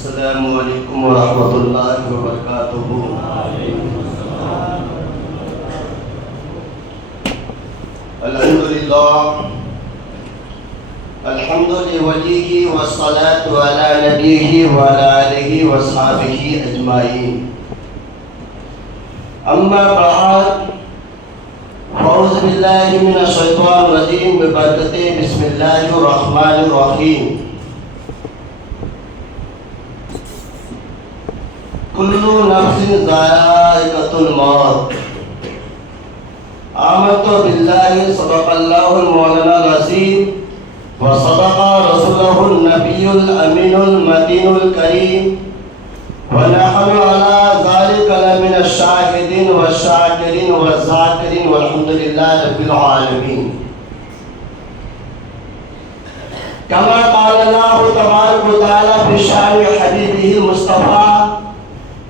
السلام علیکم ورحمۃ اللہ وبرکاتہ۔ الحمدللہ الحمد لولیہ والصلاة علی نبیہ وعلی آلہ وصحبہ اجمعین، اما بعد، اعوذ باللہ من الشیطان الرجیم، ببرکت بسم اللہ الرحمن الرحیم۔ کل نفس ذائقۃ الموت، آمنت باللہ صدق اللہ المولانا العظیم وصدق رسولہ النبی الامین المتین الکریم، ونحن على ذلك لمن الشاهدين والشاكرين والذاكرين والحمد لله رب العالمين۔ كما قال الله تبارك وتعالى في شأن حبيبه المصطفى،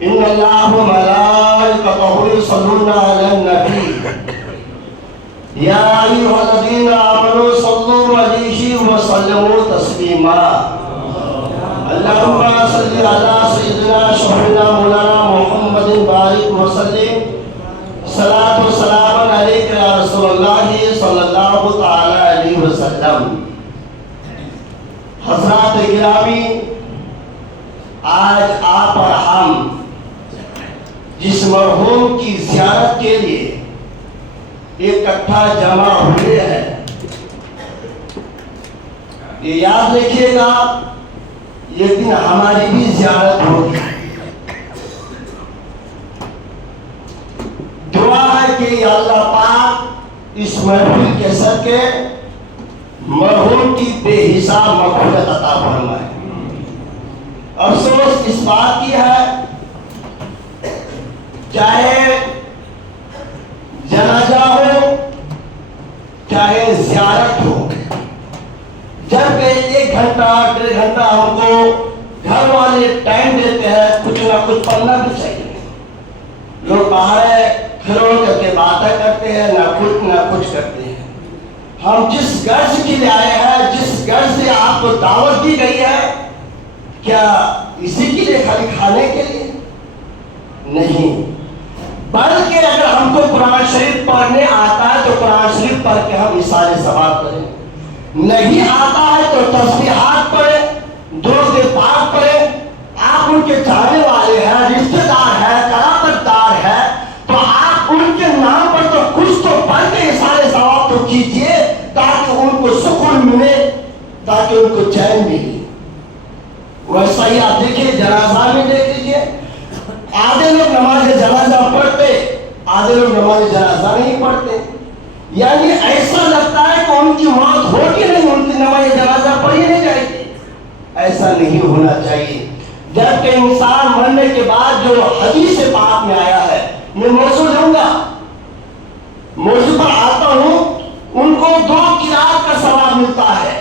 إن الله وملائكته يصلون على النبي يا أيها الذين آمنوا صلوا عليه وسلموا تسليما۔ اللهم صل على سيدنا شفيعنا مولانا محمد بارك وسلم، صلاة وسلام عليك يا رسول الله صلى الله تعالى عليه وسلم۔ حضرات گرامی، آج آپ اور ہم جس مرحوم کی زیارت کے لیے اکٹھا جمع ہوئے ہیں، یہ یاد رکھیے گا یہ دن ہماری بھی زیارت ہوگی۔ دعا ہے کہ یا اللہ پاک اس محفل کے صدقے مرحوم کی بے حساب مغفرت عطا فرمائے۔ افسوس اس بات کی ہے، چاہے جنازہ ہو چاہے زیارت ہو، جب 1 گھنٹہ 1.5 گھنٹہ ہم کو گھر والے ٹائم دیتے ہیں، کچھ نہ کچھ پڑھنا بھی چاہیے۔ لوگ باہر کھڑے کر کے باتیں کرتے ہیں، نہ کچھ کرتے ہیں۔ ہم جس غرض کے لیے آئے ہیں، جس غرض سے آپ کو دعوت دی گئی ہے، کیا اسی کے لیے خالی کھانے کے لیے نہیں، بلکہ اگر ہم کو قرآن شریف پڑھنے آتا ہے تو قرآن شریف پڑھ کے ہم اثار ثواب کریں، نہیں آتا ہے تو تسبیحات پڑھے، درود پاک پڑھے۔ آپ ان کے چاہنے والے ہیں، رشتہ دار ہیں، قرابت دار ہیں، تو آپ ان کے نام پر تو کچھ تو پڑھ کے اثار ثواب تو کیجئے، تاکہ ان کو سکون ملے، تاکہ ان کو چین ملے۔ ویسا ہی آپ دیکھیں جنازہ میں دیکھ لیجیے، آدھے لوگ نماز جنازہ پڑھتے، آدھے لوگ نماز جنازہ نہیں پڑھتے، یعنی ایسا لگتا ہے کہ ان کی موت ہوگی نہیں، ان کی نماز جنازہ پڑھی نہیں جائے گی۔ ایسا نہیں ہونا چاہیے، جبکہ انسان مرنے کے بعد جو حدیث پاک میں آیا ہے، میں موضوع لوں گا، موضوع پر آتا ہوں، ان کو 2 قرات کا ثواب ملتا ہے،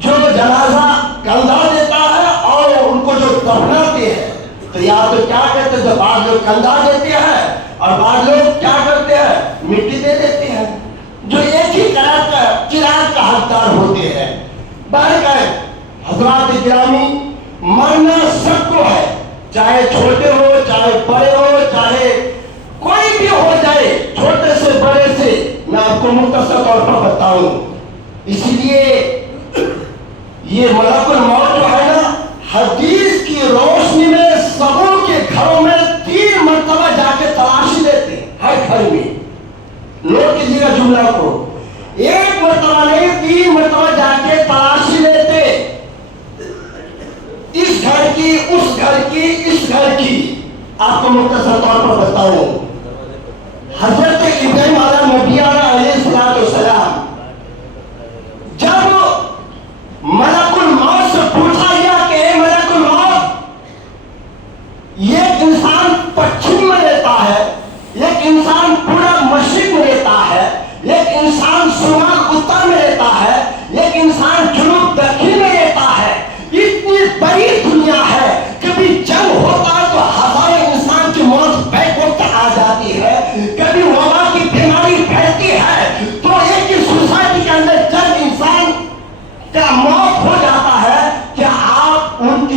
جو جنازہ کندھا دیتا ہے اور ان کو جو دفناتے ہیں۔ تو یا تو کیا کہتے ہیں، بعض لوگ کندھا دیتے ہیں اور بعض لوگ کیا کرتے ہیں، مٹی دے دیتے ہیں، جو ایک ہی قرات کا حقدار ہوتے ہیں۔ بہرکیف حضرات گرامی، مرنا سب کو ہے، چاہے چھوٹے ہو چاہے بڑے ہو، چاہے کوئی بھی ہو جائے، چھوٹے سے بڑے سے، میں آپ کو مختصر طور پر بتاؤں۔ اسی لیے یہ ملک الموت جو ہے نا، حدیث کی روشنی میں سبوں کے گھروں میں 3 مرتبہ جا کے تلاشی لیتے ہیں، ہر گھر میں۔ نوٹ کیجیے گا جملہ کو، 1 مرتبہ نہیں 3 مرتبہ جا کے تلاشی لیتے، اس گھر کی، اس گھر کی، اس گھر کی۔ آپ کو مختصر طور پر بتاؤں، حضرت ابراہیم علیہ السلام جب ملک الموت سے پوچھا گیا کہ اے ملک الموت، یہ انسان پچھم میں رہتا ہے، ایک انسان پورا مشرق میں رہتا ہے، ایک انسان شمال اتر میں رہتا ہے، ایک انسان جنوب دکھن میں رہتا ہے، اتنی بڑی دنیا ہے، کبھی جنگ ہوتا ہے تو ہزاروں انسان کی موت بیک وقت آ جاتی ہے، کبھی وبا کی بیماری پھیلتی ہے تو ایک ہی سوسائٹی کے اندر چند انسان کا موت ہو جاتا ہے، کہ آپ ان کی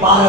12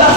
10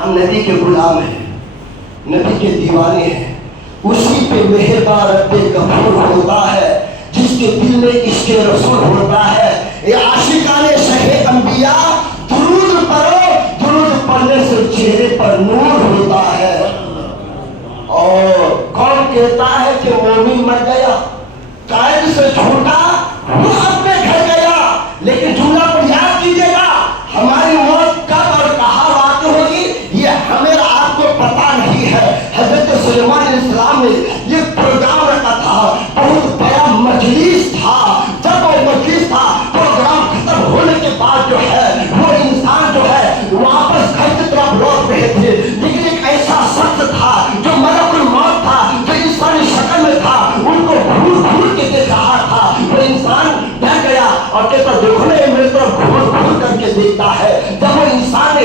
ہم نبی کے غلام ہیں، نبی کے دیوانے ہیں، اسی پہ مہربان رب غفور ہوتا ہے جس کے دل میں عشق رسول ہوتا ہے۔ اے عاشقان شہ انبیاء درود پڑھو، درود پڑھنے سے چہرے پر نور ہوتا ہے۔ اور کون کہتا ہے کہ مومن مر گیا، قائد سے چھوٹا وہ اپنے گھر گیا، لیکن جملہ پر یاد کیجیے گا ہماری موت کب اور کہاں واقع ہوگی یہ ہمیں آپ کو پتا نہیں ہے۔ حضرت سلیمان علیہ السلام نے یہ پروگرام رکھا تھا، بہت بڑا مجلس تھا، جب وہ مجلس تھا پروگرام ختم ہونے کے بعد جو ہے وہ انسان جو ہے واپس گھر کی طرف لوٹ رہے تھے، لیکن ایک ایسا شخص تھا جو ملک الموت تھا، جو انسانی شکل میں تھا، ان کو گھور گھور کے دیکھ رہا تھا۔ وہ انسان ڈر گیا اور کہتا دیکھو نا میری طرف گھور گھور کر کے دیکھتا ہے۔ جب وہ انسان نے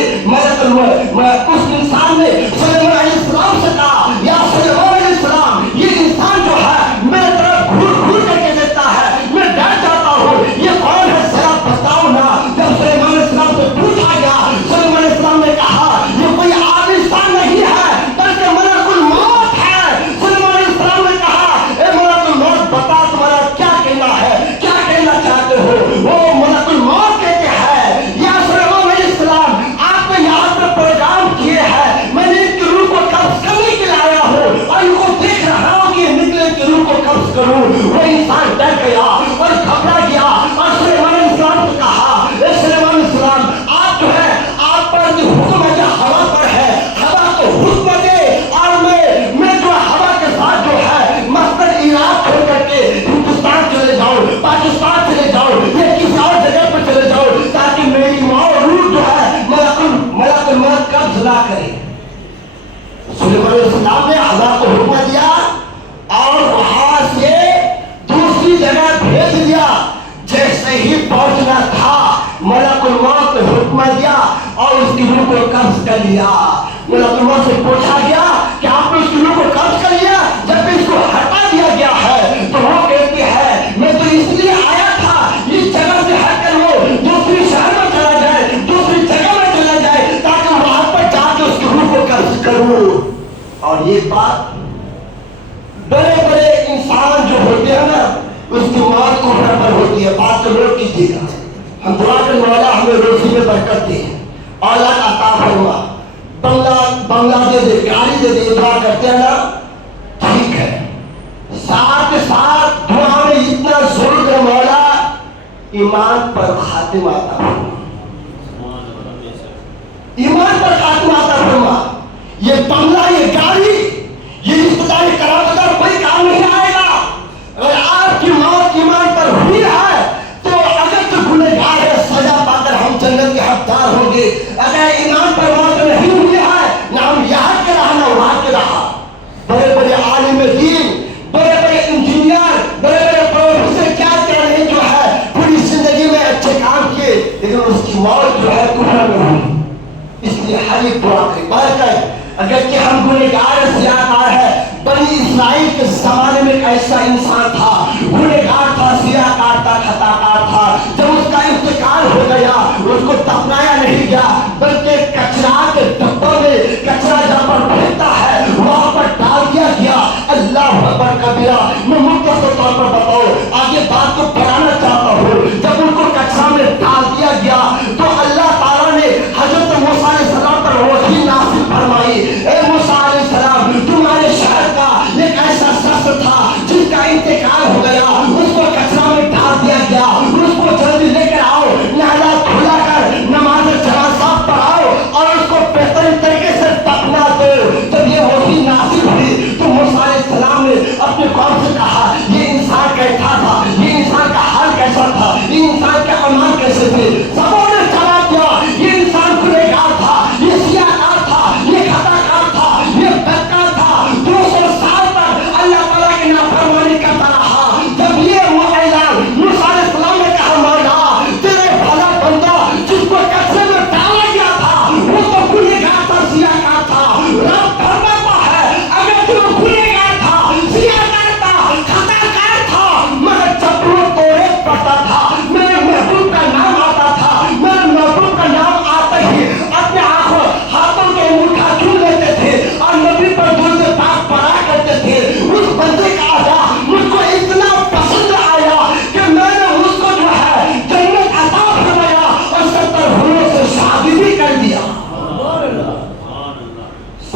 اس انسان نے سلیمان علیہ السلام سے کہا یا سلیمان علیہ السلام یہ انسان جو ہے میری طرف گھور گھور کر کے دیکھتا ہے، میں ڈر جاتا ہوں، یہ کون ہے ذرا بتاؤ نا۔ جب سلیمان علیہ السلام سے پوچھا گیا، سلیمان علیہ السلام نے کہا یہ کوئی عام انسان نہیں ہے بلکہ ملک الموت ہے۔ سلیمان علیہ السلام نے کہا اے ملک الموت بتا تمہارا کیا کہنا ہے، کیا کہنا چاہتے ہو؟ وہ ملک الموت کہتے ہیں یا سلیمان علیہ السلام آپ نے یہاں پہ پروگرام کیے ہیں، میں نے ان کی روح کو قبض کرنے کے لیے آیا ہوں اور ان کو دیکھ رہا ہوں کہ نکلے کی روح کو قبض کروں۔ وہ انسان ڈر گیا اور گھبرا گیا اور سلیمان علیہ السلام سے کہا اے سلیمان علیہ السلام آپ جو ہے آپ پر جو حکم ہے جو ہوا پر ہے، ہوا کو حکم دے اور میں جو ہوا کے ساتھ جو ہے مسجد عراق چھوڑ کر کے ہندوستان چلے جاؤں، پاکستان چلے جاؤں یا کسی اور جگہ پر چلے جاؤں تاکہ میری روح جو ہے ملک الموت قبض نہ کرے۔ سلیمان علیہ السلام نے ہوا کو حکم دیا اور وہاں سے دوسری جگہ بھیج دیا۔ جیسے ہی پہنچنا تھا ملک الموت نے حکم دیا اور اس کی روح کو قبض کر لیا۔ ملک الموت سے پوچھا گیا کہ آپ نے اس کی روح کو قبض کر لیا؟ جب اس کو ہٹا دیا گیا ہے تو وہ کہتی ہے میں تو اس لیے آیا تھا اس جگہ سے ہٹ کر وہ دوسری شہر میں چلا جائے، دوسری جگہ میں چلا جائے تاکہ وہاں پر جا کے اس کی روح کو قبض کروں۔ اور یہ بات بڑے بڑے انسان جو ہوتے ہیں نا اس کی موت کو برابر ہوتی ہے۔ بات کو نوٹ کیجیے گا، ہم دعا کرنے والا ہمیں روزی میں برکت دے، اولاد عطا فرما، بنگلہ دے، گاڑی دے، دعا کرتے ہیں نا ٹھیک ہے، ساتھ ساتھ دعا میں اتنا زور کر مولا ایمان پر خاتمہ عطا فرما، ایمان پر خاتمہ عطا فرما۔ یہ بنگلہ، یہ گاڑی، یہ رشتہ داری قرابت کا کوئی کام نہیں آئے گا۔ اگر آپ کی موت ایمان پر ہوئی ہے تو اگر تو گنہگار ہے سزا پا کر ہم جنت کے حقدار ہوں گے، اگر ایمان پر موت نہیں ہوئی ہے نہ ہم یہاں کے رہا نہ وہاں کے رہا۔ بڑے بڑے عالم دین، بڑے بڑے انجینئر، بڑے بڑے پروفیسر کیا کہہ رہے ہیں جو ہے پوری زندگی میں اچھے کام کیے لیکن اس کی موت جو ہے کفر میں ہوئی۔ اس لیے ہر ایک دعا کرے برکت، اگرچہ ہم گنہگار سیاہکار ہے، بنی اسرائیل کے زمانے میں ایک ایسا انسان تھا، گنہگار تھا، سیاہکار تھا، خطاکار تھا، جب اس کا انتقال ہو گیا اس کو دفنایا نہیں گیا بلکہ کچرا کے ڈبوں میں کچرا جہاں پر پھینکتا ہے وہاں پر ڈال دیا گیا۔ اللہ اکبر کبیرہ، میں مختصر طور پر بتاؤ آگے بات کو بڑھانا چاہتا ہوں۔ جب ان کو کچرا میں ڈال دیا گیا تو اللہ تعالیٰ نے حضرت موسیٰ علیہ السلام پر وحی نازل فرمائی، اے موسیٰ علیہ السلام تمہارے شہر کا ایک ایسا شخص تھا جس کا انتقال ہو گیا، اس کو کچرا میں ڈال دیا گیا، اس کو جلدی لے کر آؤ، نہلا دھلا کر نماز جنازہ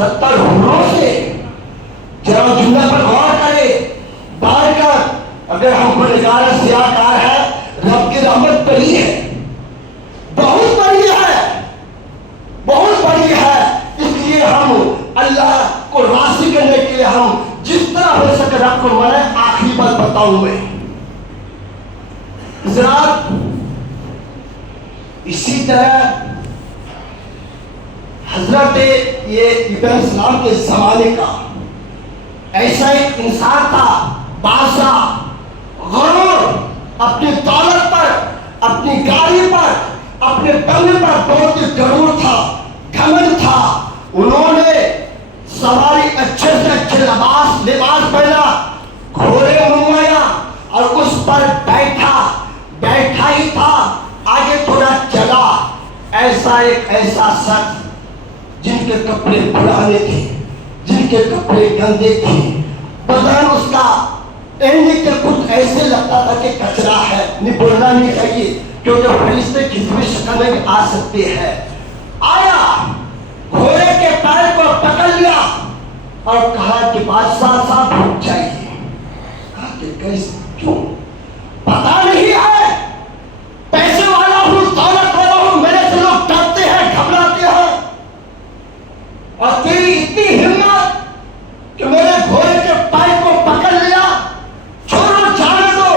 70 حوروں سے جرا جملہ پر غور کرے بار کر. اگر ہم گنہگار سیاہ کار ہے رب کی رحمت بڑی ہے, بہت بڑی ہے, بہت بڑی ہے. اس لیے ہم اللہ کو راضی کرنے کے لیے ہم جس طرح ہو سکے رب کو میں آخری بات بتاؤں میں حضرات. اسی طرح حضرت یہ ابراہیم السلام کے زمانے کا ایسا ایک انسان تھا, بادشاہ, غرور, اپنی دولت پر, اپنی گاڑی پر, اپنے بنگلے پر بہت ہی غرور تھا, گھمنڈ تھا. انہوں نے سواری اچھے سے اچھے لباس پہنا, گھوڑے منگوایا اور اس پر بیٹھا ہی تھا. آگے تھوڑا چلا. ایسا شخص جن کے کپڑے پرانے تھے, جن کے کپڑے گندے تھے, بدن اس کا کہ کچھ ایسے لگتا تھا کہ کچرا ہے, نہیں بولنا نہیں چاہیے کیونکہ فرشتے کسی بھی شکل میں آ سکتے ہیں. آیا, گھوڑے کے پیر کو پکڑ لیا اور کہا کہ بادشاہ صاحب رک جائیے. کہا کہ کیسے, کیوں؟ پتا نہیں ہے, پیسے والا ہوں, دولت والا ہوں, میرے سے لوگ ڈرتے ہیں, گھبراتے ہیں, اور تیری اتنی ہمت کہ میرے گھوڑے کے پیر کو پکڑ لیا, چھوڑو, جانے دو.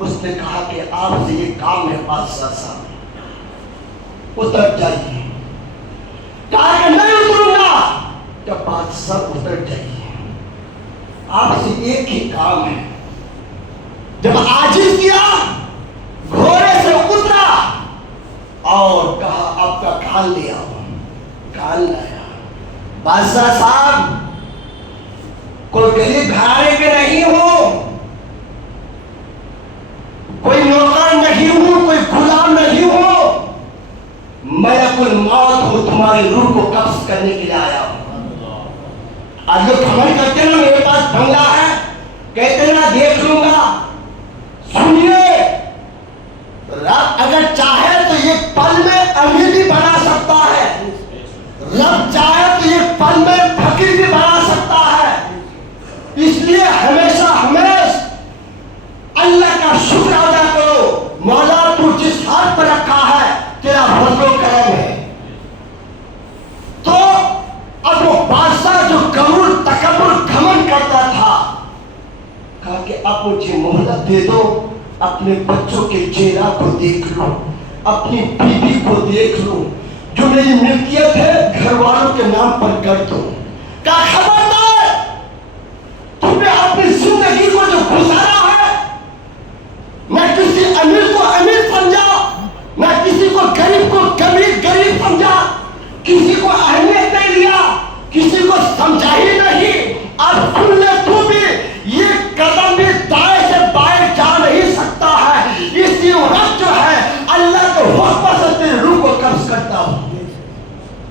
اس نے کہا کہ آپ سے یہ کام ہے بادشاہ صاحب, اتر جائیے. کہا کہ نہیں اتروں گا. جب بادشاہ اتر جائیے, آپ سے ایک ہی کام ہے. جب عاجز کیا, گھوڑے سے اترا اور کہا آپ کا کھال لے آؤ. کھال لایا. بادشاہ صاحب کوئی غریب گھرانے کے نہیں ہو, کوئی نوکر نہیں ہوں, کوئی غلام نہیں ہوں, میں اپنی موت ہوں, تمہاری روح کو قبض کرنے کے لیے آیا ہوں. آج لوگ خبر کرتے ہیں نا میرے پاس بنگلہ ہے, کہتے ہیں نا دیکھ لوں گا. سنیے, رب اگر چاہے تو یہ پل میں امیر بھی بنا سکتا ہے, رب چاہے تو یہ پل میں فقیر بھی بنا سکتا ہے. اس لیے ہمیشہ اللہ کا شکر ادا کرو. مولا تو جس حال پر رکھا ہے تیرا فضل و کرم ہے. تو اب وہ بادشاہ جو غرور, تکبر, گھمنڈ کرتا تھا, کہا کہ اب مجھے مہلت دے دو, اپنے بچوں کے چہرہ کو دیکھ لو, اپنی بیوی کو دیکھ لو, جو میری ملکیت ہے گھر والوں کے نام پر کر دو. کہا خبردار, تم نے اپنی زندگی کو جو گزارا ہے, نہ کسی امیر کو امیر سمجھا, نہ کسی کو غریب سمجھا, کسی کو اہمیت نہیں دیا, کسی کو سمجھا ہی نہیں. اور سن لے تو بھی, یہ قدم بھی دائیں سے بائیں جا نہیں سکتا ہے. اسی وقت جو ہے اللہ کے حکم سے تیری روح کو قبض کرتا ہوں.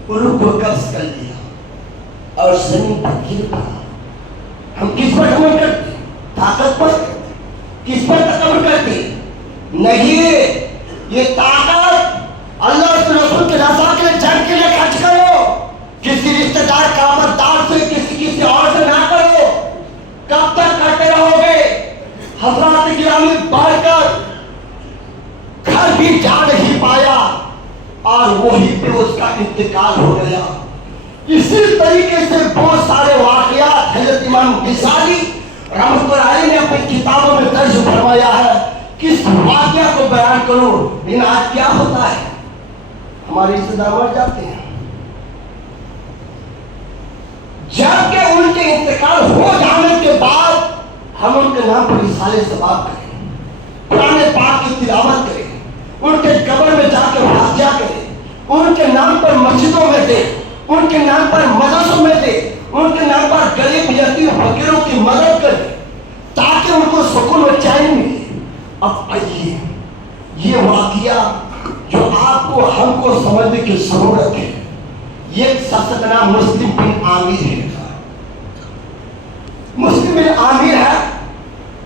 روح کو قبض کر لیا اور زمین پر گر پڑا. ہم کس پر عمل کرتے, طاقت پر, کس پر تکبر کرتے نہیں. یہ طاقت اللہ اس رسول کے رضا کے لیے, جنگ کے لیے خرچ کرو. کسی رشتہ دار کامردار سے, کسی اور سے نہ کرو. کب تک کرتے رہو گے؟ حضرات گرامی بڑھ کر گھر بھی جا نہیں پایا اور وہی پہ اس کا انتقال ہو گیا. اسی طریقے سے بہت سارے واقعات حضرت امام غزالی رحمۃ اللہ علیہ نے اپنی کتابوں میں درج فرمایا ہے. کس واقعہ کو بیان کروں, لیکن آج کیا ہوتا ہے, ہمارے رشتے دار مر جاتے ہیں, جبکہ ان کے انتقال ہو جانے کے بعد ہم ان کے نام پر رسالے ثواب کریں, قرآن پاک کی تلاوت کریں, ان کے قبر میں جا کے واقعہ کریں, ان کے نام پر مسجدوں میں دیں, ان کے نام پر مدرسوں میں دیں, ان کے نام پر غریب یتیم فقیروں کی مدد کریں تاکہ ان کو سکون و چین ملے. اب آئیے, یہ واقعہ جو آپ کو ہم کو سمجھنے کی ضرورت ہے, یہ شخص کا نام مسلم بن عامر ہے. مسلم بن عامر ہے,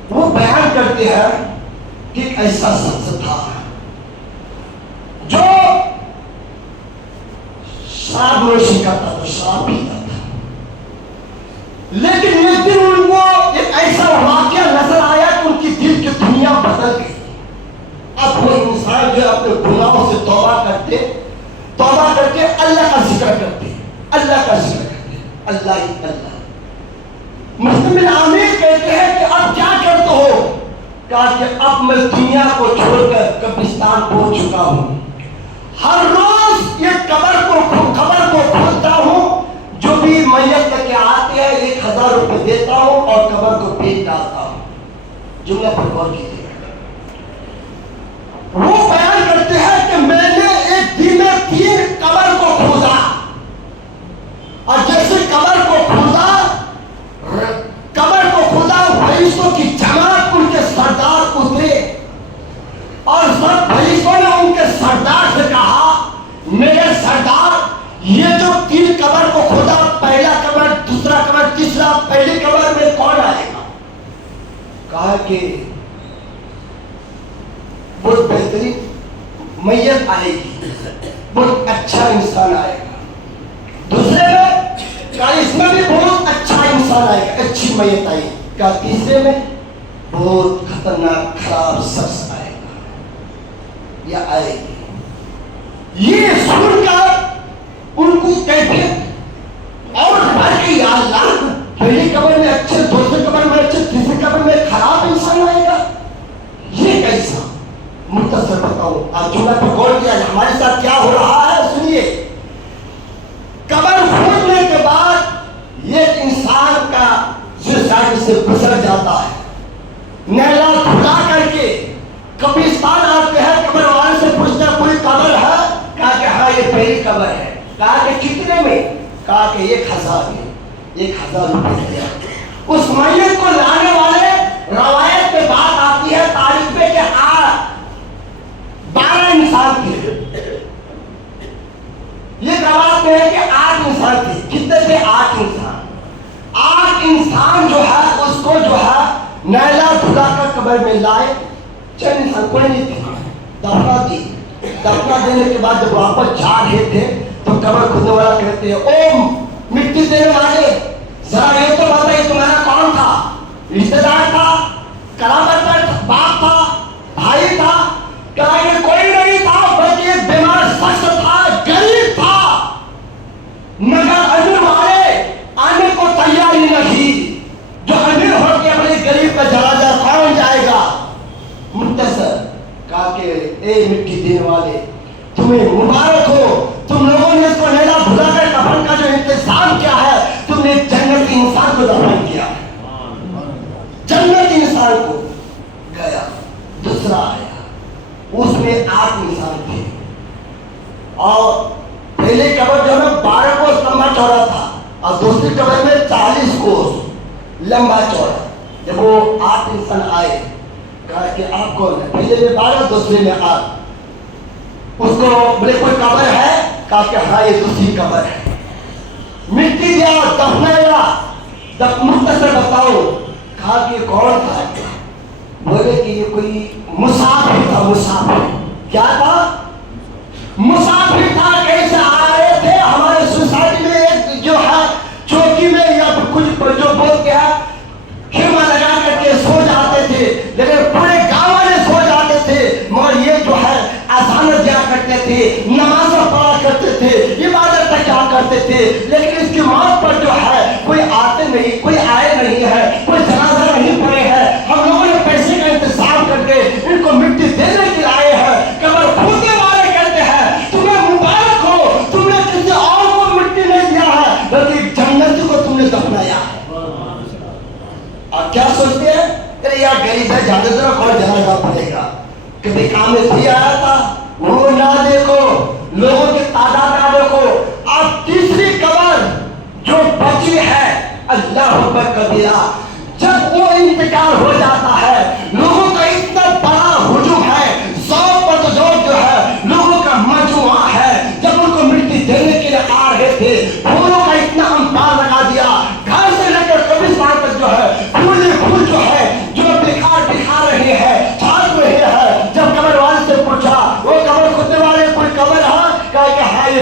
وہ بیان کرتے ہیں کہ ایک ایسا شخص تھا جو شراب نوشی کرتا تھا, شراب پیتا تھا. لیکن ایک دن ان کو ایک ایسا واقعہ نظر آیا کہ ان کی دل کی دنیا بدل گئی. اب وہ انسان جو اپنے گناہوں سے توبہ کر کے اللہ کا ذکر کرتے، اللہ ہی اللہ. مسلم بن عامر کہتے ہیں کہ اب کیا کرتے ہو؟ کہا کہ اب میں دنیا کو چھوڑ کر قبرستان پہنچ چکا ہوں. ہر روز یہ قبر کو کھولتا ہوں، جو بھی میت لے کے آتے ہیں 1000 روپے دیتا ہوں اور قبر کو پیٹ ڈالتا ہوں. جملہ پر غور کیجیے. وہ بیان کرتے ہیں کہ میں نے ایک دن میں 3 قبر کو کھودا، اور جیسے قبر کو کھودا فرشتوں کی جماعت ان کے سردار اترے، اور سب فرشتوں نے ان کے سردار سے کہا میرے سردار یہ جو 3 قبر کو کھودا، پہلا قبر، دوسرا قبر، تیسرا، پہلی قبر میں کون آئے گا؟ کہا کہ بہت بہترین میت آئے گی، بہت اچھا انسان آئے گا. دوسرے میں کہا اس میں بھی بہت اچھا انسان آئے گا، اچھی میت آئے گی. کہا تیسرے میں بہت خطرناک خراب شخص آئے گا یا آئے گی. یہ سن کر ان کو کیفیت اور بڑھ گئی، یا اللہ پہلی قبر میں اچھے، دوسری قبر میں اچھے، تیسری قبر میں خراب انسان آئے گا، یہ کیسا؟ مختصر بتاؤں، آپ جملہ پر غور کیا ہمارے ساتھ کیا ہو رہا ہے. سنیے، قبر کھودنے کے بعد یہ انسان کا سائڈ سے گزر جاتا ہے، نیلا کھلا کر کے قبرستان آتے ہیں، قبر والے سے پوچھتے ہیں کوئی قبر ہے؟ کہا کہ ہاں یہ پہلی قبر ہے. کہا کہ کتنے میں؟ کہا کہ 1000 ہے. 1000 روپے دیا. اس میت کو لانے والے روایت میں بات آتی ہے تاریخ میں کہ 12 انسان تھے. یہ روایت میں ہے کہ 8 انسان تھے. کتنے تھے؟ 8 انسان. 8 انسان جو ہے اس کو جو ہے نیلا دھلا کر قبر میں لائے. چند انسان کوئی نہیں تھے، دفنا دی. دفنا دینے کے بعد جب واپس جا رہے تھے تو قبر کھودنے والا کہتے ہیں او مٹی دینے والے، ذرا یہ تو بتائیے تمہارا کون تھا؟ رشتے دار تھا، قرابت تھا، باپ تھا، بھائی تھا؟ کہا یہ کوئی نہیں تھا، بلکہ ایک بیمار شخص تھا، غریب تھا، مگر امیر والے آنے کو تیاری نہیں. جو امیر ہو کے اپنے غریب کا جنازہ کون جائے گا؟ مختصر کہا کہ اے مٹی دینے والے تمہیں مبارک ہو، تم لوگوں نے اس کو نیلا بھلا کر کفن کا جو انتظام کیا ہے، تم نے جنتی انسان کو دفن کیا. جنتی انسان کو گیا. دوسرا آیا، اس میں 8 انسان تھے، اور پہلے قبر جو ہے 12 کوس لمبا چوڑا تھا، اور دوسری قبر میں 40 کوس لمبا چوڑا. جب وہ 8 انسان آئے، کہا کہ آپ کون ہیں؟ پہلے میں 12، دوسرے میں 8. اس کو بولے کوئی قبر ہے؟ کہا کہ ہاں یہ دوسری قبر ہے. مٹی دیا، دفنایا. جب مختصر بتاؤ، کہا کہ کون تھا؟ بولے کہ یہ کوئی مسافر تھا. مسافر کیا تھا؟ مسافر تھا. کیسے آ رہے تھے؟ ہمارے سوسائٹی میں ایک جو ہے چوکی میں یا کچھ جو بول کے ہے خیمہ لگا کر کے سو جاتے تھے، لیکن پورے گاؤں والے سو جاتے تھے، مگر یہ جو ہے اذان دیا کرتے تھے، نماز پڑھا کرتے تھے، عبادت کیا کرتے تھے. لیکن اس کی موت پر جو ہے کوئی آتے نہیں، کوئی آئے نہیں ہے، کوئی جنازہ نہیں پڑے ہیں. ہم لوگوں نے پیسے کا انتظام کر کے ان کو مٹی دینے کے لائے ہیں. قبر کھودنے والے کہتے ہیں تمہیں مبارک ہو، تم نے کسی اور کو مٹی نہیں دیا ہے بلکہ جنت کو تم نے دفنایا ہے. آپ کیا سوچتے ہیں؟ ارے یار غریب ہے، جانے ذرا کون جنازہ پڑے گا. کبھی کام میں بھی آیا تھا، وہ نہ دیکھو، لوگوں کی تعداد نہ دیکھو. اب تیسری قبر جو بچی ہے، اللہ اکبر کبیرہ، جب وہ انتقال ہو جاتا ہے، لوگوں کا اتنا بڑا ہجوم ہے، ذوق پر ذوق جو ہے لوگوں کا مجموعہ ہے. جب ان کو مٹی دینے کے لیے آ رہے تھے، پھولوں کا اتنا امپار لگا دیا، گھر سے لے کر قبرستان تک جو ہے پھول جو ہے جو دکھا رہے ہیں، چھاپ رہے ہیں. جب قبر والے سے پوچھا وہ قبر کھودنے والے کوئی قبر ہے؟ کہا کہ ہاں یہ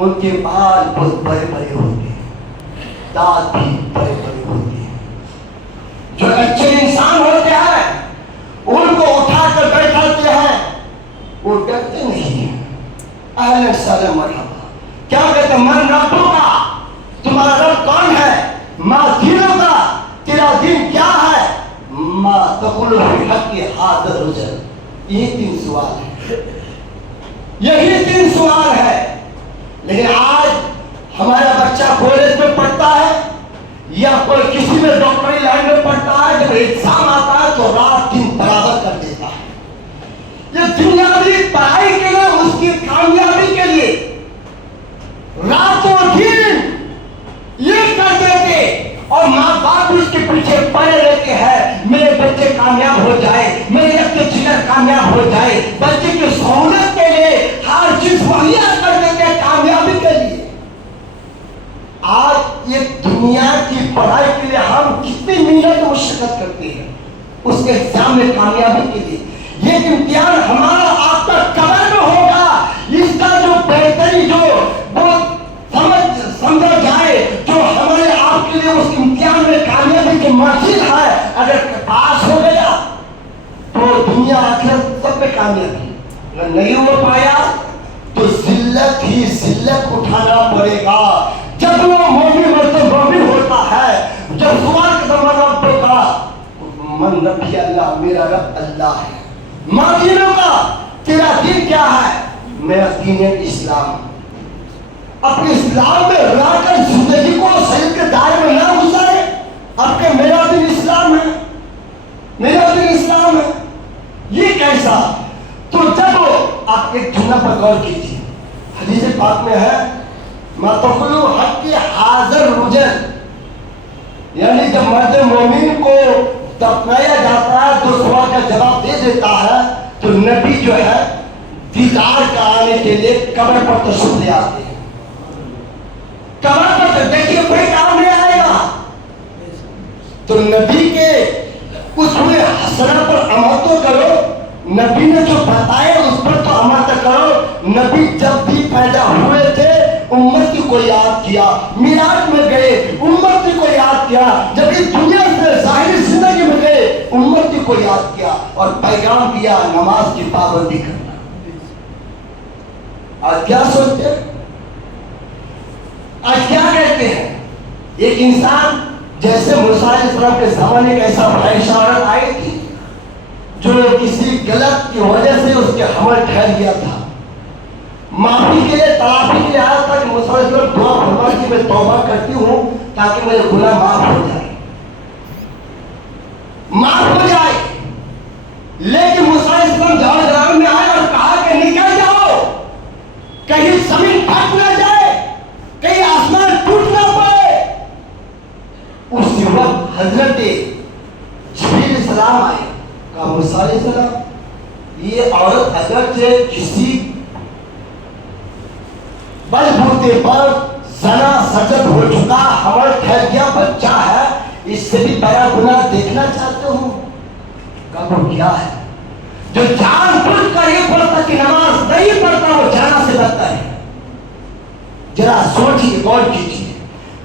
ان کے بال بہت بڑے بڑے ہوتے ہیں، دانت بھی بڑے بڑے ہوتے ہیں۔ جو اچھے انسان ہوتے ہیں ان کو اٹھا کر بیٹھاتے ہیں، وہ ڈرتے نہیں ہیں۔ اہلا وسہلا مرحبا، کیا کہتے ہیں؟ من ربوں کا، تمہارا رب کون ہے؟ ما دینوں کا، تیرا دین کیا ہے؟ ما تقول فی حق ھذا الرجل۔ یہ 3 سوال ہے، یہی 3 سوال ہے۔ لیکن آج ہمارا بچہ کالج میں پڑھتا ہے یا کوئی کسی میں ڈاکٹری لائن میں پڑھتا ہے، جب ایگزام آتا ہے تو رات دن برابر کر دیتا ہے۔ یہ دنیاوی پڑھائی کے لیے، اس کی کامیابی کے لیے راتوں دن یہ کر دیتے، اور ماں باپ اس کے پیچھے پڑے رہتے ہیں میرے بچے کامیاب ہو جائے، میرے بچے جگر کامیاب ہو جائے، بچے کی سہولت کے لیے ہر چیز مہیا کر دیتے ہیں کامیابی کے لیے۔ آج یہ دنیا کی پڑھائی کے لیے ہم کتنی محنت و مشقت کرتے ہیں اس کے ایگزام میں کامیابی کے لیے۔ یہ امتحان ہمارا آپ کا قبر میں ہوگا، اس کا جو بہتری جو بہت سمجھا جائے، جو ہمارے آپ کے لیے اس امتحان میں کامیابی کی مرحلہ ہے، اگر پاس ہو گیا تو دنیا آخرت سب پہ کامیابی، اگر نہیں ہو پایا تو ذلت ہی ذلت اٹھانا پڑے گا۔ جب وہ مومن مومن ہوتا ہے، جب سوال کا زمانہ ہوگا، من ربی اللہ، میرا رب اللہ ہے۔ ماں دینوں کا، تیرا دین کیا ہے؟ میرا دین اسلام۔ اپنے اسلام میں رہ کر زندگی کو صحیح کے دائرے میں نہ گزارے، اب کہ میرا دین اسلام ہے، میرا دین اسلام ہے، یہ کیسا؟ تو جب آپ ایک جملہ پر غور کیجیے، حدیث پاک میں ہے ما تقول حق حاضر رجل، یعنی جب مرد مومن کو دفنایا جاتا ہے تو سوال کا جواب دے دیتا ہے، تو نبی جو ہے دیدار کرانے کے لیے قبر پر تشریف لے آتے ہیں۔ قبر پر دیکھیے کوئی کام نہیں آئے گا، تو نبی کے اس میں حسنہ پر عمل تو کرو، نبی نے جو بتایا اس پر تو عمل تو کرو۔ نبی جب بھی پیدا ہوئے تھے امت کو یاد کیا، میراج میں گئے امت کو یاد کیا، جب اس دنیا سے ظاہری زندگی میں گئے امت کو یاد کیا اور پیغام دیا نماز کی پابندی کرنا۔ آج کیا سوچتے ہیں؟ آج کیا کہتے ہیں؟ ایک انسان جیسے موسیٰ علیہ السلام کے زمانے کا ایسا بڑا اشارت آئی تھی جو کسی غلط کی وجہ سے اس کے حمل ٹھہر گیا تھا، معافی کے لیے تلافی کے لیے آیا تھا کہ موسیٰ علیہ السلام دعا فرمائے کہ میں توبہ کرتی ہوں تاکہ میرے گناہ معاف ہو جائے، معاف ہو جائے۔ لیکن موسیٰ علیہ السلام جہاں میں آئے اور کہا کہ نکل جاؤ، کہیں زمین پھٹ نہ جائے، کہیں آسمان ٹوٹ نہ پڑے۔ اسی وقت حضرت جبریل علیہ السلام آئے، کہا موسیٰ علیہ السلام یہ عورت اگرچہ کسی بلبوتے پر زنا سجد ہو چکا، حمل ٹھہر گیا، بچہ ہے، اس سے بھی بڑا گناہ دیکھنا چاہتے ہوں؟ کہا وہ کیا ہے؟ جو جان بوجھ کر یہ پڑھتا کہ نماز نہیں پڑھتا وہ جانا سے بدتر ہے۔ ذرا سوچیے، غور کیجیے،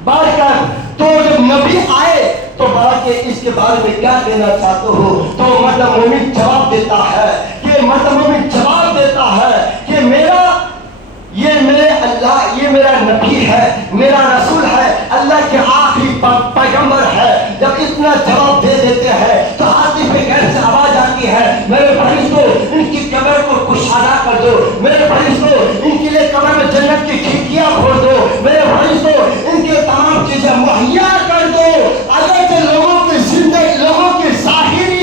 بات کر۔ تو جب نبی آئے تو بات کہ اس کے بارے میں کیا کہنا چاہتے ہو، تو مرد مومن جواب دیتا ہے کہ مرد مومن جواب دیتا ہے کہ یہ میرے اللہ، یہ میرا نبی ہے، میرا رسول ہے، اللہ کے آخری پیغمبر ہے۔ جب اتنا جواب دے دیتے ہیں تو ہاتھی پہ گھر سے آواز آتی ہے میرے فرشتوں ان کی قبر کو کشادہ کر دو، میرے فرشتوں ان کے لیے قبر میں جنت کی کھڑکیاں کھول دو، میرے فرشتوں ان کے تمام چیزیں مہیا کر دو۔ اگرچہ لوگوں کی زندگی، لوگوں کی ظاہر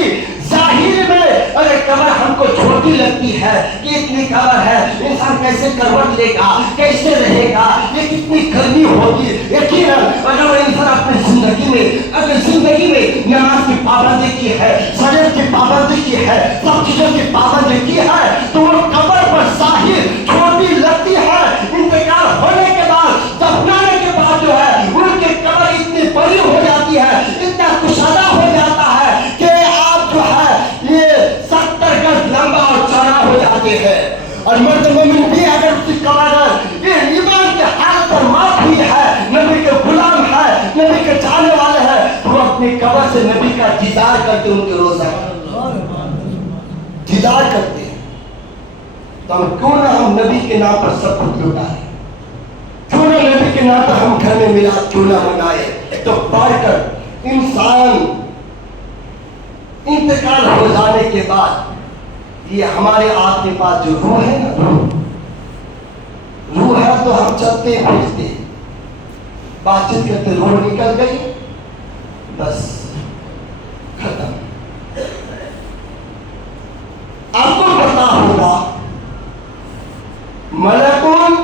میں اگر قبر ہم کو چھوٹی لگتی ہے کہ اتنی قبر ہے، انسان کیسے کروٹ لے گا، کیسے رہے گا، یہ کتنی گرمی ہوگی، یقیناً اگر وہ انسان اپنی زندگی میں نماز کی پابندی کی ہے، سجد کی پابندی کی ہے، سب چیزوں کی پابندی کی ہے، تو وہ قبر پر ظاہر چھوٹی لگتی ہے، انتقال ہونے کے بعد، دفنانے کے بعد جو ہے ان کی قبر اتنی بڑی ہو جاتی ہے، اتنا کشادہ ہو جاتا ہے کہ آپ جو ہے یہ 70 گز لمبا اور چوڑا ہو جاتے ہیں۔ اور مرد مومن بھی اگر اس کی قبر یہ ایمان کے دیدار کرتے ان کے روزہ دیدار کرتے ہیں. تو ہم کیوں نہ ہم نبی کے نام پر سب کچھ لٹائیں, کیوں نہ نبی کے نام پر ہم گھر میں میلاد کیوں نہ منائے. تو پڑھ کر انسان انتقال ہو جانے کے بعد یہ ہمارے آپ کے پاس جو روح ہے نا, روح ہے تو ہم چلتے پھرتے بات چیت کرتے, روح نکل گئی بس ختم. آپ کو پتا ہوگا ملکون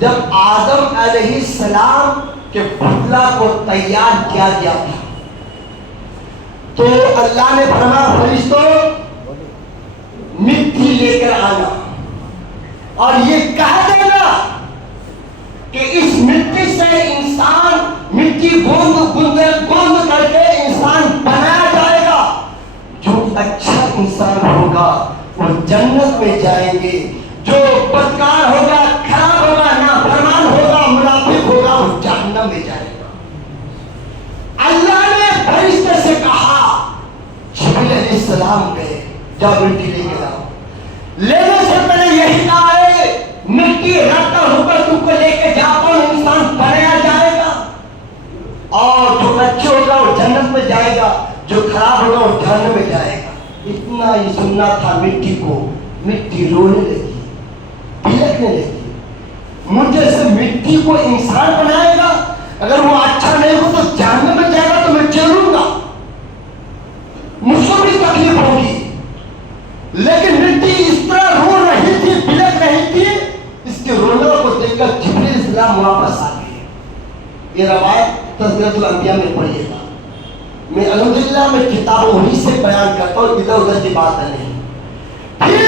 جب آدم علیہ السلام کے پتلا کو تیار کیا گیا تھا تو اللہ نے فرمایا فرشتوں مٹی لے کر آنا اور یہ کہہ دینا کہ اس مٹی سے انسان, مٹی گوند گوند کر کے انسان بنایا جائے گا. جو اچھا انسان ہوگا وہ جنت میں جائیں گے, جو بدکار ہوگا, خراب ہوگا, نافرمان ہوگا, منافق ہوگا, وہ جہنم میں جائے گا. اللہ نے فرشتے سے کہا, جبریل علیہ السلام گئے, جب مٹی لے کے آؤ. لینے سے پہلے یہی کہا ہے مٹی رکھتا ہوں پر تم کو لے کے جاتا ہوں, انسان بنایا جائے گا اور جو اچھے ہوگا وہ جنت میں جائے گا, جو خراب ہوگا وہ جہنم میں جائے گا. اتنا ہی سننا تھا مٹی کو. مٹی رونے لگی, بلکنے لگی. مجھے سے مٹی کو انسان بنائے گا, اگر وہ اچھا نہیں ہو تو جہنم میں جائے گا تو میں چلوں گا, مجھ کو بھی تکلیف ہوگی. لیکن مٹی اس طرح رو رہی تھی, بلک رہی تھی, اس کے رونے کو دیکھ کر جبریل السلام واپس آ گئے. یہ روایت تذکرۃ الانبیاء میں پڑھیے گا. میں الحمدللہ میں کتابوں ہی سے بیان کرتا ہوں, ادھر ادھر کی بات نہیں. پھر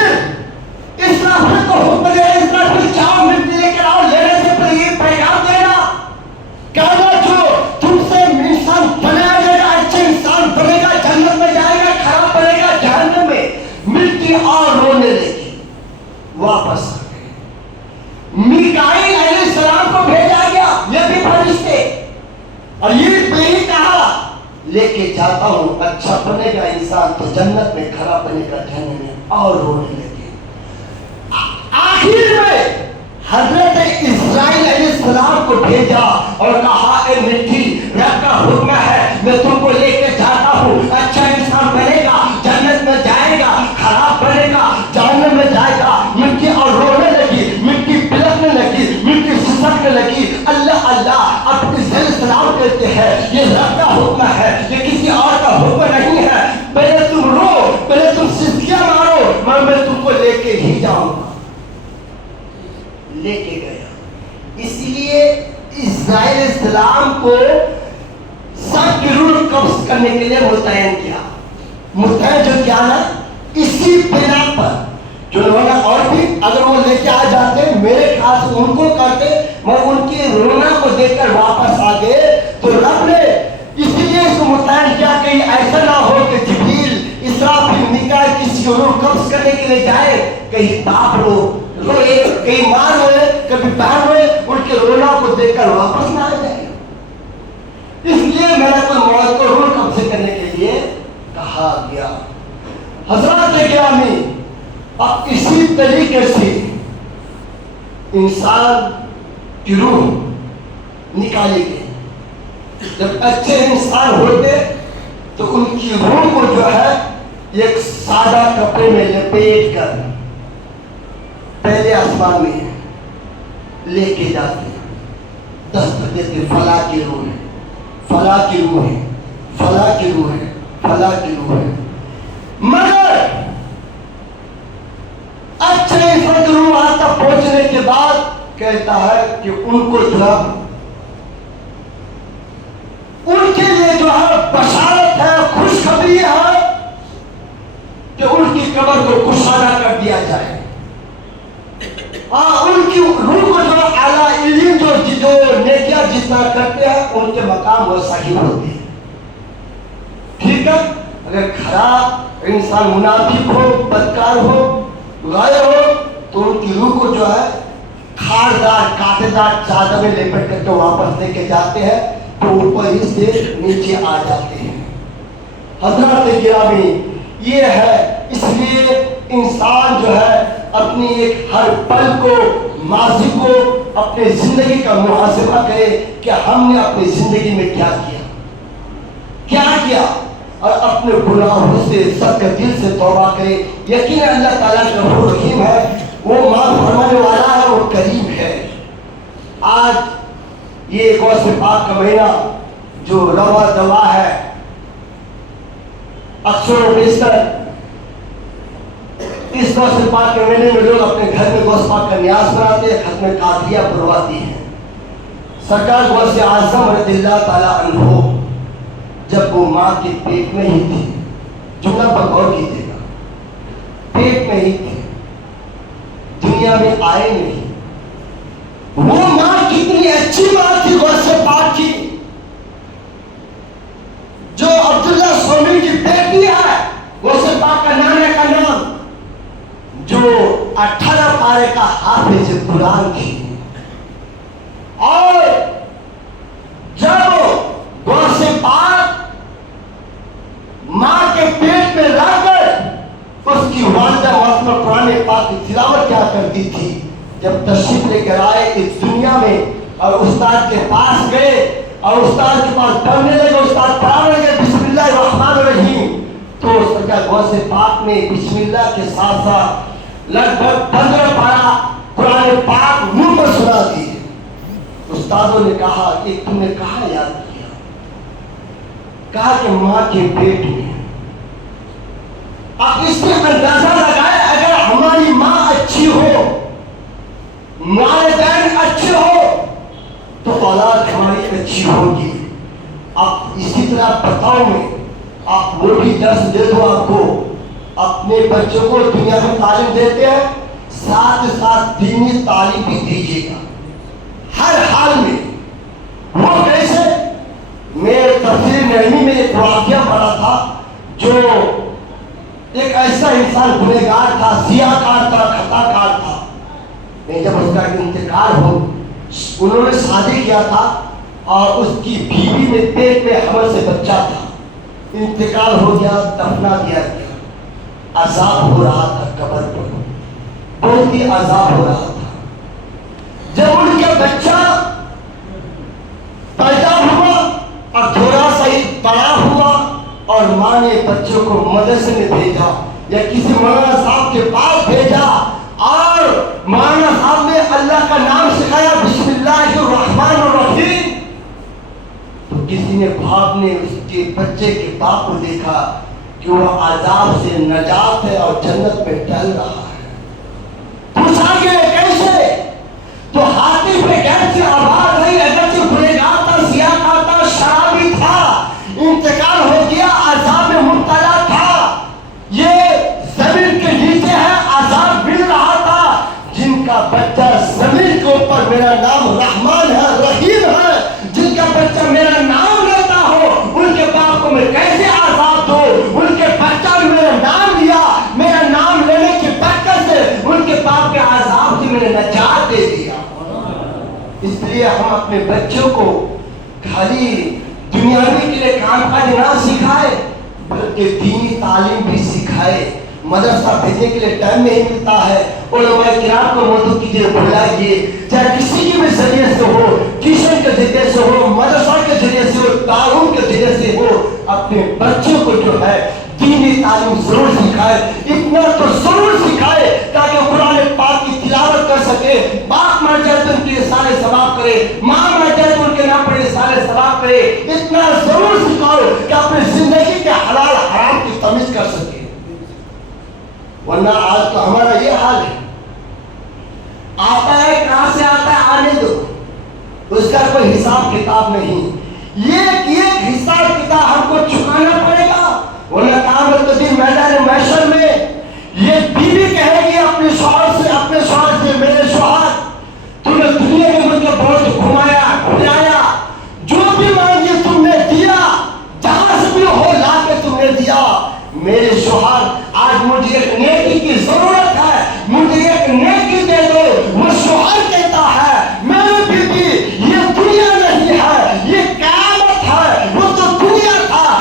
اسرافیل کو حکم دیا, اسرافیل جاؤ مٹی لے کر آؤ. لینے سے پہلے یہ پیغام دینا, کہنا جو تم سے انسان بنایا جائے گا, اچھے انسان بنے گا جنت میں جائے گا, خراب بنے گا جہنم میں. مٹی اور رونے لگی, واپس آ گئے. میکائیل علیہ السلام کو بھیجا گیا, یہ بھی فرشتے, اور یہ بھی کہا لے کے جاتا ہوں, اچھا بنے گا انسان تو جنت میں, خراب بنے گا جہنم میں, اور رونے لگے. آخر میں حضرت اسرائیل علیہ السلام کو بھیجا اور کہا اے مٹی, رب کا حکم ہے میں تم کو لے کے جاتا ہوں, اچھا انسان بنے گا جنت میں جائے گا, خراب بنے گا جہنم میں جائے گا. مٹی اور رونے لگی, مٹی بلکنے لگی, مٹی سسکنے لگی. اللہ اللہ اب اسرائیل السلام کہتے ہیں یہ رب کا حکم ہے, یہ کسی اور کا حکم نہیں ہے. پہلے تم رو, پہلے تم سسکیاں مارو, میں تم کو لے کے ہی جاؤں گا. لے کے گیا. اس لیے اسرائیل السلام کو سب کی روح قبض کرنے کے لیے متعین کیا. متعین جو کیا نا, اسی بنا پر جو لوگ اور بھی اگر وہ لے کے آ جاتے میرے خیال سے ان کو کرتے, میں ان کی رونا کو دیکھ کر واپس آ گئے. تو رب نے اسی لیے اس کو متعین کیا کہ ایسا نہ ہو کہ جبریل, اسرافیل, میکائیل کسی کو روح قبض کرنے کے لیے جائے, کہیں باپ روئے, کہیں ماں روئے, کبھی بہن روئے, ان کے رونا کو دیکھ کر واپس نہ آ جائے. اس لیے میرا کوئی موت کو روح قبضے کرنے کے لیے کہا گیا. حضرات گرامی, اب اسی طریقے سے انسان کی روح نکالی گئی. جب اچھے انسان ہوتے تو ان کی روح کو جو ہے ایک سادہ کپڑے میں لپیٹ کر پہلے آسمان میں لے کے جاتے, دستک دیتے, فلاں کی روح ہے, فلاں کی روح ہے, فلاں کی روح ہے, فلاں کی روح ہے. مگر اچھے انسان کی روح وہاں تک پہنچنے کے بعد کہتا ہے کہ ان کو جو ہے ان کے لیے جو ہے بشارت ہے, خوشخبری ہے کہ ان کی قبر کو کشادہ کر دیا جائے. ان کی روح کو جو اعلیٰ علم جو نیکیاں جتنا کرتے ہیں ان کے مقام وہ صحیح ہوتے ہیں. ٹھیک ہے, اگر خراب انسان منافق ہو, بدکار ہو, غائب ہو تو ان کی روح کو جو ہے کھاردار کانٹے دار چادر میں لپٹ کر کے واپس لے کے جاتے ہیں تو اوپر ہی سے نیچے آ جاتے ہیں. حضرات گرامی یہ ہے، اس لیے انسان جو ہے اپنی ایک ہر پل کو، ماضی کو، اپنے زندگی کا محاسبہ کرے کہ ہم نے اپنی زندگی میں کیا کیا، اور اپنے گناہوں سے سخت دل سے توبہ کرے۔ یقیناً اللہ تعالیٰ غفور رحیم ہے، وہ معاف فرمانے والا ہے، وہ کریم ہے۔ آج یہ غوث پاک کا مہینہ جو رواں دوا ہے، اکثر و بیشتر اس غوث پاک کے مہینے میں لوگ اپنے گھر میں غوث پاک کا نیاز بناتے ہیں، ختم قادریہ پڑھواتی ہیں۔ سرکار غوث اعظم رضی اللہ تعالیٰ عنہ جب وہ ماں کے پیٹ میں ہی تھی، جملہ پر غور کیجیے گا، پیٹ میں ہی تھی، دنیا میں آئے نہیں۔ وہ ماں کتنی اچھی ماں تھی غوث پاک کی، جو عبداللہ سومی کی بیٹی ہے، غوث پاک کا نانا کا نام، جو 18 پارے کا حافظ قرآن تھی۔ اور جب غوث پاک ماں کے پیٹ میں رہ کر اس کی والدہ محترمہ قرآن پاک کی تلاوت کیا کرتی تھی، جب تشریف لے کر آئے اس دنیا میں اور استاد کے پاس گئے اور استاد کے پاس پڑھنے لگے، استاد پڑھانے لگے بسم اللہ الرحمن الرحیم، تو سرکار غوث پاک نے بسم اللہ کے ساتھ ساتھ لگ بھگ 15 پارہ قرآن پاک منہ پر سنا دی۔ استادوں نے کہا کہ تم نے کہاں یاد کیا؟ کہا کہ ماں کے پیٹ میں۔ اب اس سے اندازہ لگائے اگر ہماری ماں اچھی ہو، والدین اچھے ہو تو اولاد ہماری اچھی ہوگی۔ اب اسی طرح بتاؤ میں آپ وہ بھی درس دے دو، آپ کو اپنے بچوں کو دنیا میں تعلیم دیتے ہیں، ساتھ ساتھ دینی تعلیم بھی دیجیے گا ہر حال میں۔ وہ کیسے؟ میں تفسیر نعیمی میں ایک واقعہ پڑھا تھا، جو ایک ایسا انسان گنہگار تھا، سیاہکار تھا، خطا کار تھا۔ جب اس کا انتقال ہو، انہوں نے شادی کیا تھا اور اس کی بیوی میں پیٹ میں حمل سے بچہ تھا، انتقال ہو گیا، دفنا دیا گیا، عذاب ہو رہا تھا قبر پر، بہت ہی عذاب ہو رہا تھا۔ جب ان کا بچہ پیدا ہوا اور تھوڑا سا ہی بڑا ہوا اور ماں نے بچوں کو مدرسے میں بھیجا یا کسی مولانا صاحب کے پاس بھیجا، اور مولانا صاحب نے اللہ کا نام سکھایا بسم اللہ الرحمن الرحیم، تو کسی نے باپ نے اس کے بچے کے باپ کو دیکھا کہ وہ عذاب سے نجات ہے اور جنت میں ڈل رہا ہے۔ پوچھا کہ کیسے؟ تو ہاتھی پہ کیسے آباد رہی، اگرچہ گنہگار تھا، سیاہکار تھا، شرابی تھا، انتقال ہو گیا، عذاب میں مبتلا تھا، یہ زمین کے نیچے ہے، عذاب مل رہا تھا۔ جن کا بچہ زمین کے اوپر میرا نام رحمان ہے، رحیم ہے، جن کا بچہ میرا نام لیتا ہو، ان کے باپ کو میں کیسے عذاب دوں؟ ان کے بچہ نے میرا نام لیا، میرا نام لینے کی برکت سے ان کے باپ کے عذاب سے میں نے نجات دے دیا۔ اس لیے ہم اپنے بچوں کو خالی دنیاوی کے لیے کام کاج نہ سکھائے بلکہ دینی تعلیم بھی سکھائے۔ مدرسہ بھیجنے کے لیے ٹائم نہیں ملتا ہے، علماء کرام کو مدعو کیجیے، بلائیے، چاہے کسی کے بھی ذریعے سے ہو، ٹیوشن کے ذریعے سے ہو، مدرسہ کے ذریعے سے ہو، تعاون کے ذریعے سے ہو، اپنے بچوں کو جو ہے دینی تعلیم ضرور سکھائے، اتنا تو ضرور سکھائے تاکہ قرآن پاک کی تلاوت کر سکے، باپ مر جائے تو ان کے سارے ثواب کرے، ماں مر جائے تو ان کے نام پر سارے ثواب کرے۔ اتنا ضرور سکھاؤ کہ اپنی زندگی کے حلال حرام کی تمیز کر سکے، ورنہ آج تو ہمارا یہ حال ہے، آتا ہے کہاں سے آتا ہے آنے دو، اس کا کوئی حساب کتاب نہیں، ایک حساب کتاب ہم کو چکانا پڑے گا، ورنہ قیامت کے دن میدان محشر میں یہ بیوی کہے گی اپنے شوہر سے میرے شوہر تم نے دنیا میں مجھے بہت گھمایا، جو بھی مانگی تم نے دیا، جہاں سے بھی ہو لا کے تم نے دیا، میرے شوہر آج مجھے ایک نیکی کی ضرورت ہے، مجھے ایک نیکی دے دو۔ وہ شوہر کہتا ہے میرے بیوی یہ دنیا نہیں ہے، یہ قیامت ہے، وہ تو دنیا تھا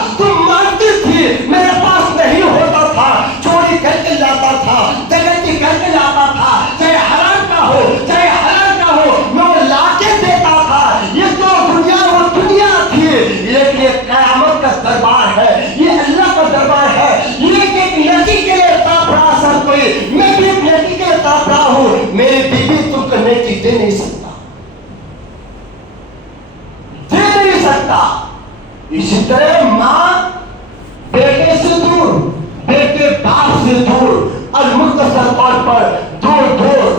اسی طرح ماں بیٹے سے دور، بیٹے باپ سے دور، اور مختصر طور پر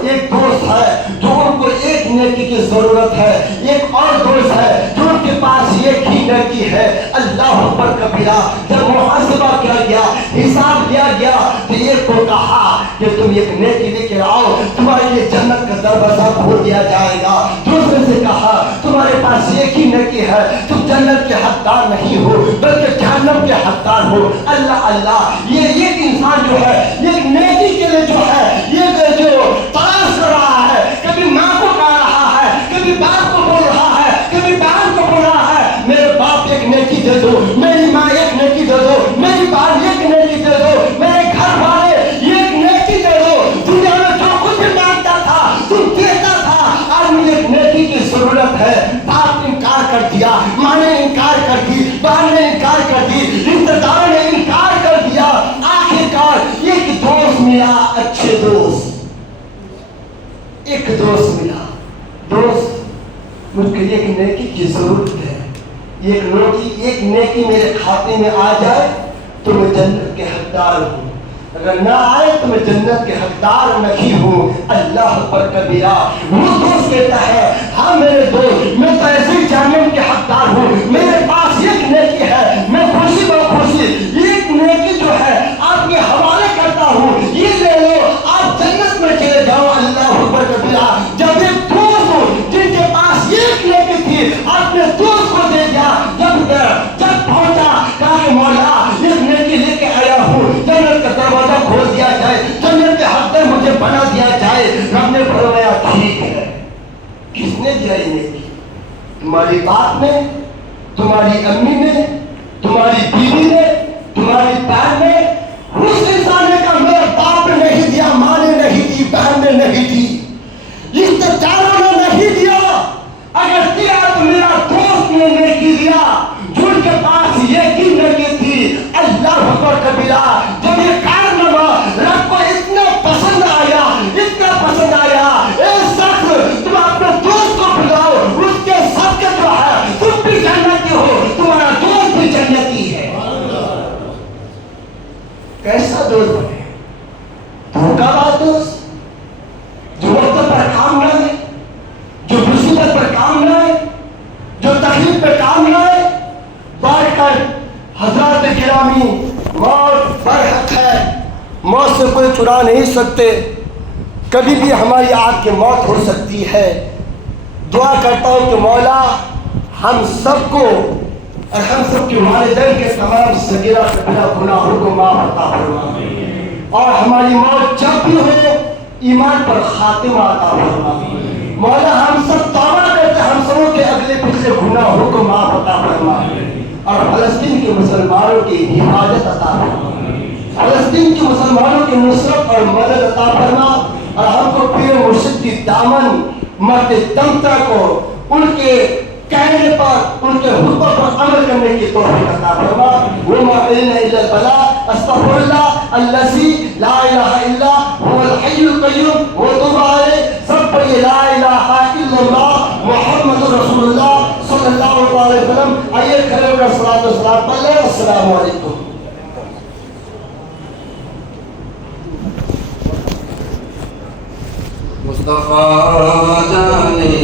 ایک دوست ہے جو ان کو ایک نیکی کی ضرورت ہے، ایک اور دوست ہے جو ان کے پاس ایک ہی نیکی ہے۔ اللہ اکبر کبیرہ۔ جب محاسبہ کیا گیا، حساب لیا گیا، تو ایک کو کہا کہ تم ایک نیکی لے کے آؤ، تمہارے لیے جنت کا دروازہ کھول دیا جائے گا۔ دوسرے سے کہا تمہارے پاس ایک ہی نیکی ہے، تم جنت کے حقدار نہیں ہو بلکہ جہنم کے حقدار ہو۔ اللہ اللہ، یہ ایک انسان جو ہے ایک نیکی کے لیے جو ہے یہ جو تلاش کر رہا ہے، کبھی ماں کو کہہ رہا ہے، کبھی باپ کو بول رہا ہے، کبھی بہن کو بول رہا ہے میرے باپ ایک نیکی دے دو، میری ماں ایک نیکی دے دو، میری بہن ایک نیکی دے دو، میرے گھر والے ایک نیکی دے دو۔ دنیا میں جو کچھ بھی مانگتا تھا تم دیتا تھا، آج مجھے ایک نیکی کی ضرورت ہے۔ باپ نے انکار کر دیا، ماں نے انکار کر دی، بہن نے انکار کر دی، رشتہ داروں نے انکار کر دیا۔ آخرکار ایک دوست ملا، اچھے دوست، ایک دوست ملا۔ دوست مجھ کو ایک نیکی کی ضرورت ہے، ایک نیکی میرے کھاتے میں آ جائے تو میں جنت کے حقدار ہوں، اگر نہ آئے تو میں جنت کے حقدار نہیں ہوں۔ اللہ اکبر کبیرہ۔ وہ دوست کہتا ہے ہاں میرے دوست، میں تو ایسے ہی جہنم کے حقدار ہوں، میرے پاس ایک نیکی ہے، میں خوشی بخوشی ایک نیکی جو ہے آپ کے حوالے کرتا ہوں، یہ لے لو، آپ جنت میں چلے جاؤ۔ اللہ اکبر کبیرہ۔ جب ایک دوست جن کے پاس ایک نیکی تھی اپنے دوست کو دے دیا، جب پہنچا کہا کہ مولا ایک نیکی لے کے آیا ہوں، جنت کا دروازہ کھول دیا جائے، جنت کے حقدار مجھے بنا دیا جائے۔ رب نے فرمایا ٹھیک ہے۔ کس نے دیا یہ نیکی؟ تمہاری باپ نے، تمہاری امی نے، تمہاری بیوی نے، تمہاری بہن نے۔ اس انسان نے کہا میرے باپ نے نہیں دیا، ماں نے نہیں دی، بہن نے نہیں دی، رشتہ داروں نے نہیں دیا، اگر دیا تو میرا دوست نے نیکی دیا جن کے پاس ایک ہی نیکی تھی۔ اللہ اکبر کبیرہ۔ جب یہ کارنامہ رب کو اتنا پسند آیا، اتنا پسند آیا، اے شخص تم اپنے دوست کو بلاؤ، اس کے صدقے جو ہے تم بھی جنتی ہو، تمہارا دوست بھی جنتی ہے۔ کیسا دوست بنے؟ دھوکہ باز دوست جو وقت پر کام نہ ہے، جو مصیبت پر کام نہ ہے، جو تکلیف پہ کام نہ ہے، بیٹھ کر حضرات گرامی موت برحق ہے، موت سے کوئی چرا نہیں سکتے، کبھی بھی ہماری آنکھ کی موت ہو سکتی ہے۔ دعا کرتا ہوں کہ مولا ہم سب کو اور ہم سب کے والدین کے تمام صغیرہ کبیرہ گناہوں کو معاف عطا فرما، اور ہماری موت جب بھی ہو ایمان پر خاتمہ عطا فرما۔ مولا ہم سب توبہ کرتے ہم سبوں کے اگلے پچھلے گناہوں کو معاف عطا فرما، اور فلسطین کے مسلمانوں کی حفاظت عطا فرما، فلسطین کے مسلمانوں کی نصرت اور مدد عطا فرما، اور ہم کو پیر مرشد کی دامن مرتے دم تک کو ان کے کہنے پر، ان کے حکم پر عمل کرنے کی توفیق عطا فرما۔ وما علینا الا البلاغ، استغفر اللہ الذی لا الہ الا هو الحی القیوم وتوب علیہ۔ سب پر یہ لا الہ الا اللہ محمد رسول اللہ صلی اللہ علیہ وسلم۔ آئیے کھڑے ہو کر صلاۃ و سلام پڑھ لیں۔ السلام علیکم۔ مصطفیٰ جانے